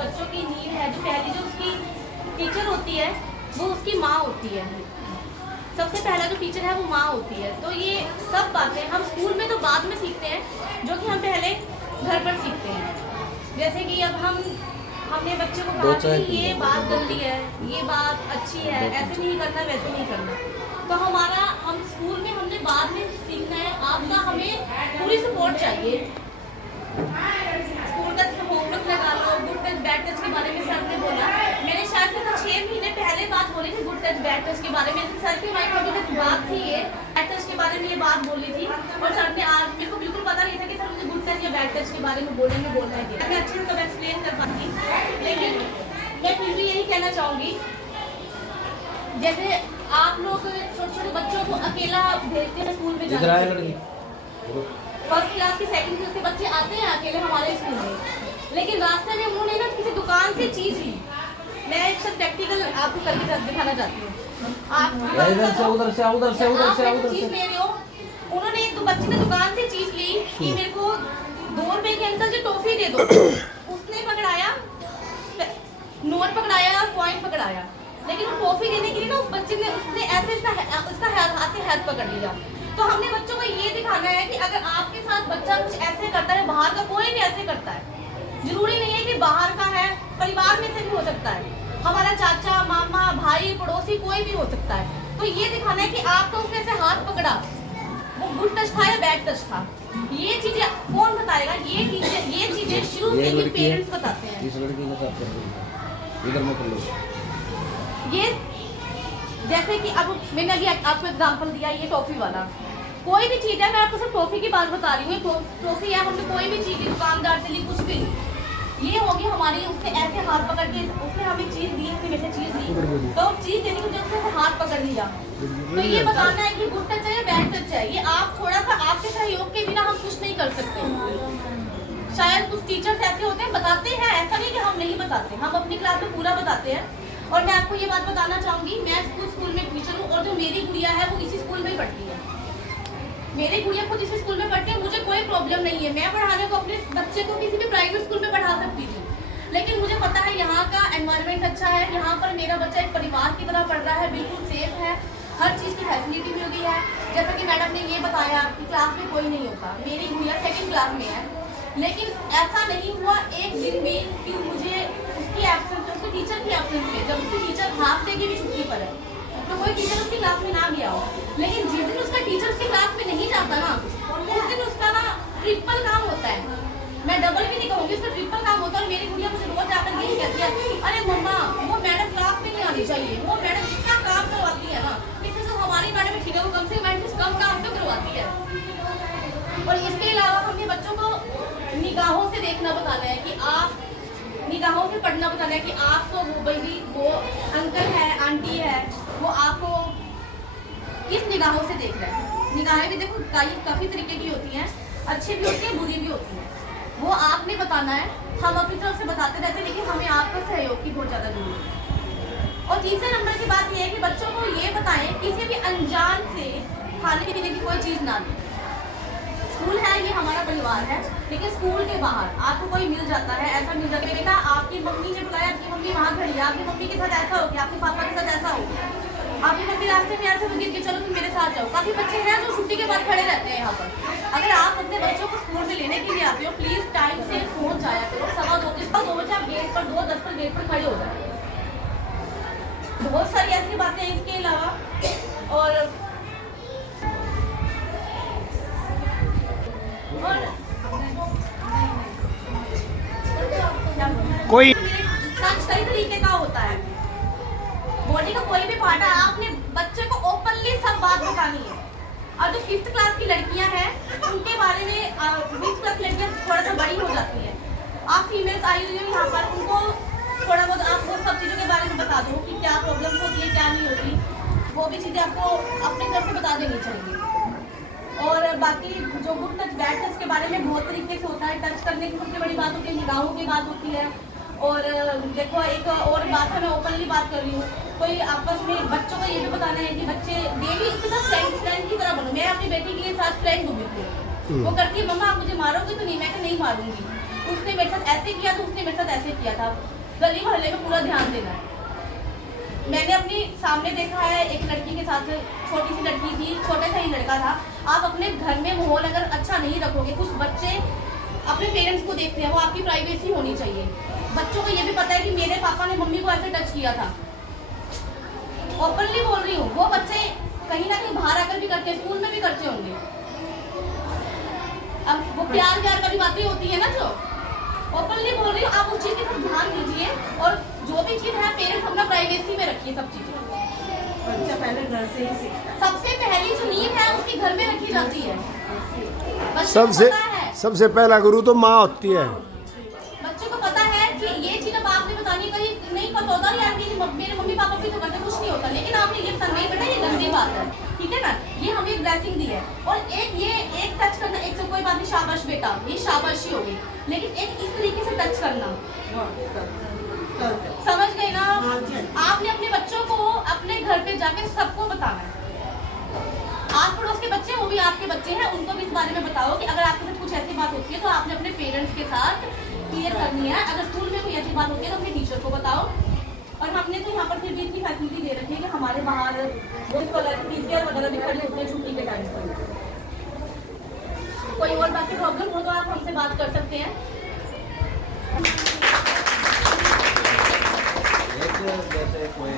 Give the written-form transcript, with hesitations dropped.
बच्चों की नीड है, जो पहली जो उसकी टीचर होती है वो उसकी माँ होती है। सबसे पहला जो टीचर है वो माँ होती है। तो ये सब बातें हम स्कूल में तो बाद में सीखते हैं, जो कि हम पहले घर पर सीखते हैं। जैसे कि अब हमने बच्चे को कहा कि ये बात गंदी है, ये बात अच्छी है, ऐसे नहीं करना, वैसे नहीं करना। तो हम स्कूल में हमने बाद में सीखना है। आपका हमें पूरी सपोर्ट चाहिए। स्कूल का होमवर्क लगा लो, गुड टच बैड टच के बारे में सर ने बोला। मैंने शायद से 6 महीने पहले बात बोली थी गुड टच बैड टच के बारे में। सर की माइंड में अभी तक बात थी, ये बैड टच के बारे में ये बात बोली थी, और सर ने आज मेरे को बिल्कुल पता नहीं था कि सर मुझे गुड टच या बैड टच के बारे में बोलना है। मैं अच्छे से कब एक्सप्लेन कर पाती, लेकिन मैं फिर भी यही कहना चाहूँगी, जैसे आप लोग छोटे छोटे बच्चों को अकेला भेजते हैं स्कूल में जाने, फर्स्ट क्लास की सेकंड क्लास के बच्चे आते हैं अकेले हमारे स्कूल में, लेकिन रास्ते में उन्होंने ना किसी दुकान से चीज ली। मैं एक सब प्रैक्टिकल आपको करके दिखाना चाहती हूँ। आप चीज ले रहे हो, उन्होंने एक बच्चे ने दुकान से चीज ली कि मेरे को 2 रुपए के अंदर जो टॉफी दे दो। उसने पकड़ाया, नोट पकड़ाया और कॉइन पकड़ाया, लेकिन वो टॉफी देने के लिए ना उस बच्चे ने उसने ऐसे इसका हाथ से हाथ पकड़ लिया। तो हमने बच्चों को ये दिखाना है कि अगर आपके साथ बच्चा कुछ ऐसे करता है, बाहर का कोई भी ऐसे करता है, जरूरी नहीं है कि बाहर का है, परिवार में से भी हो सकता है, हमारा चाचा, मामा, भाई, पड़ोसी, कोई भी हो सकता है। तो ये दिखाना है कि आपका उसने ऐसे हाथ पकड़ा, वो गुड टच था या बैड टच था। ये चीजें कौन बताएगा? ये चीजें शुरू से ही पेरेंट्स बताते हैं। ये जैसे कि अब मैंने अभी आपको एग्जांपल दिया, ये टॉफी वाला, कोई भी चीज है, मैं आपको सिर्फ टॉफी की बात बता रही हूँ। टॉफी है, हमने कोई भी चीज दुकानदार से ली, कुछ भी, ये होगी हमारी, उसने ऐसे हाथ पकड़ के उसने हमें चीज दी, उसने मेरे चीज दी, तो चीज देने की वजह से हाथ पकड़ लिया। तो ये बताना है कि गुड टच है या बैड टच है। ये आप थोड़ा सा आपके सहयोग के बिना हम कुछ नहीं कर सकते। शायद कुछ टीचर्स ऐसे होते हैं बताते हैं, ऐसा नहीं कि हम नहीं बताते, हम अपनी क्लास में पूरा बताते हैं। और मैं आपको ये बात बताना चाहूँगी, मैं स्कूल में टीचर हूँ, और जो मेरी गुड़िया है वो इसी स्कूल में ही पढ़ती है। मेरी गुड़िया खुद इसी स्कूल में पढ़ती है, मुझे कोई प्रॉब्लम नहीं है। मैं पढ़ाने को अपने बच्चे को किसी भी प्राइवेट स्कूल में पढ़ा सकती थी, लेकिन मुझे पता है यहाँ का एनवायरनमेंट अच्छा है, यहाँ पर मेरा बच्चा एक परिवार की तरह पढ़ रहा है, बिल्कुल सेफ है, हर चीज़ की फैसिलिटी मिल गई है। जैसा कि मैडम ने ये बताया कि क्लास में कोई नहीं होता, मेरी गुड़िया 2nd क्लास में है, लेकिन ऐसा नहीं हुआ एक दिन भी कि मुझे उसकी एब्सेंस, उसके टीचर की एब्सेंस में, जब उसकी टीचर हाफ डे की भी छुट्टी पर है, तो कोई टीचर उसकी क्लास में ना गया हो। लेकिन जिस दिन उसका टीचर उसकी क्लास में नहीं जाता ना, उस दिन उसका ना ट्रिपल काम होता है। मैं डबल भी नहीं कहूँगी, उसका ट्रिपल काम होता है। और मेरी गुड़िया मुझे रोज आकर यही कहती है, अरे मम्मा वो मैडम क्लास में नहीं आनी चाहिए, वो मैडम इतना काम करवाती है ना, इससे जो हमारी मैडम ठीक है, वो कम से कम काम तो करवाती है। और इसके अलावा हमने बच्चों को निगाहों से देखना बताना है कि आप निगाहों से पढ़ना बताना है कि आपको वो अंकल है, आंटी है, वो आपको किस निगाहों से देख रहे हैं। निगाहें भी देखो काफ़ी तरीके की होती हैं, अच्छी भी होती हैं, बुरी भी होती हैं, वो आपने बताना है। हम अपनी तरफ से बताते रहते हैं, लेकिन हमें आपका सहयोग की बहुत ज़्यादा जरूरत है। और तीसरे नंबर की बात यह है कि बच्चों को ये बताएं किसी भी अनजान से खाने पीने की कोई चीज़ ना दें। स्कूल है, ये हमारा परिवार है, लेकिन स्कूल के बाहर आपको कोई मिल जाता है, ऐसा मिल जाता है, बेटा आपकी मम्मी ने बुलाया, आपकी मम्मी वहाँ खड़ी है, आपकी मम्मी के साथ ऐसा हो गया, आपके पापा के साथ ऐसा हो गया, आपकी मम्मी रास्ते में ऐसे गिर के, चलो तुम मेरे साथ जाओ। काफ़ी बच्चे हैं जो छुट्टी के बाद खड़े रहते हैं यहाँ पर। अगर आप अपने बच्चों को स्कूल में लेने के लिए आते हो, प्लीज़ टाइम से पहुँच जाया करो। 2:15 बजे आप गेट पर 2:10 पर गेट पर खड़े हो जाए। बहुत सारी ऐसी बातें हैं इसके अलावा। और कोई टच कई तरीके का होता है, बॉडी का कोई भी पार्ट है, आपने बच्चे को ओपनली सब बात बतानी है। और जो 5th क्लास की लड़कियां हैं उनके बारे में, 5th क्लास की लड़कियां थोड़ा सा बड़ी हो जाती हैं, आप फीमेल्स आई हुई हो यहाँ पर, उनको थोड़ा बहुत आप वो सब चीज़ों के बारे में बता दो कि क्या प्रॉब्लम्स होती है, क्या नहीं होती, वो भी चीज़ें आपको अपनी तरफ से बता देनी चाहिए। और बाकी जो गुड टच बैड टच के बारे में बहुत तरीके से होता है। टच करने की सबसे बड़ी बात होती है, निगाहों की बात होती है। और देखो एक और बात है, मैं ओपनली बात कर रही हूँ, कोई आपस में बच्चों को ये भी बताना है कि बच्चे डेली इसके साथ फ्रेंड की तरह बनो। मैं अपनी बेटी के साथ फ्रेंड हूँ बिल्कुल, वो करती है मम्मा आप मुझे मारोगे तो नहीं, मैं नहीं मारूंगी, उसने उसने मेरे साथ ऐसे किया तो उसने मेरे साथ ऐसे किया था। गली मोहल्ले में पूरा ध्यान देना है। मैंने अपनी सामने देखा है एक लड़की के साथ, छोटी सी लड़की थी, छोटा सा ही लड़का था। आप अपने घर में माहौल अगर अच्छा नहीं रखोगे, कुछ बच्चे अपने पेरेंट्स को देखते हैं, वो आपकी प्राइवेसी होनी चाहिए। बच्चों को ये भी पता है कि मेरे पापा ने मम्मी को ऐसे टच किया था। ओपनली बोल रही हूँ, वो बच्चे कहीं ना कहीं बाहर आकर भी करते हैं, स्कूल में भी करते होंगे। अब वो प्यार प्यार वाली बातें होती है ना, जो ओपनली बोल रही हूँ, आप उस चीज की तरफ ध्यान दीजिए। और जो भी चीज है पेरेंट्स अपना प्राइवेसी में रखिए सब चीजें। बच्चा पहले घर से ही सीखता है। सबसे पहली जो नींव है उसकी घर में रखी जाती है। बच्चे को सबसे पता है, सबसे पहला गुरु तो माँ होती है। बच्चों को पता है कि ये चीज अब आपने बतानी है, कहीं नहीं पता होता यार कि मेरे मम्मी पापा भी तो करते, कुछ नहीं होता, लेकिन आपने ये बताया नहीं बेटा ये गंदी बात है, ठीक है ना, ये हमें एक ब्लेसिंग दी है। और एक टच करना, एक तो कोई बात नहीं, शाबाश बेटा, ये शाबाशी होगी, लेकिन एक इस तरीके से टच करना, समझ गए ना? आपने अपने बच्चों को अपने घर पे जाके सबको बताना है। आस पड़ोस के बच्चे, वो भी आपके बच्चे हैं, उनको भी इस बारे में बताओ कि अगर आपके साथ कुछ ऐसी बात होती है तो आपने अपने पेरेंट्स के साथ क्लियर करनी है। अगर स्कूल में कोई ऐसी बात होती है तो अपने टीचर को बताओ। और हमने तो यहाँ पर फिर भी इतनी फैसिलिटी दे रखी है कि हमारे बाहर टीचर वगैरह भी खड़े होते हैं छुट्टी के टाइम पर। कोई और बाकी प्रॉब्लम हो तो आप हमसे बात कर सकते हैं। एक जैसे कोई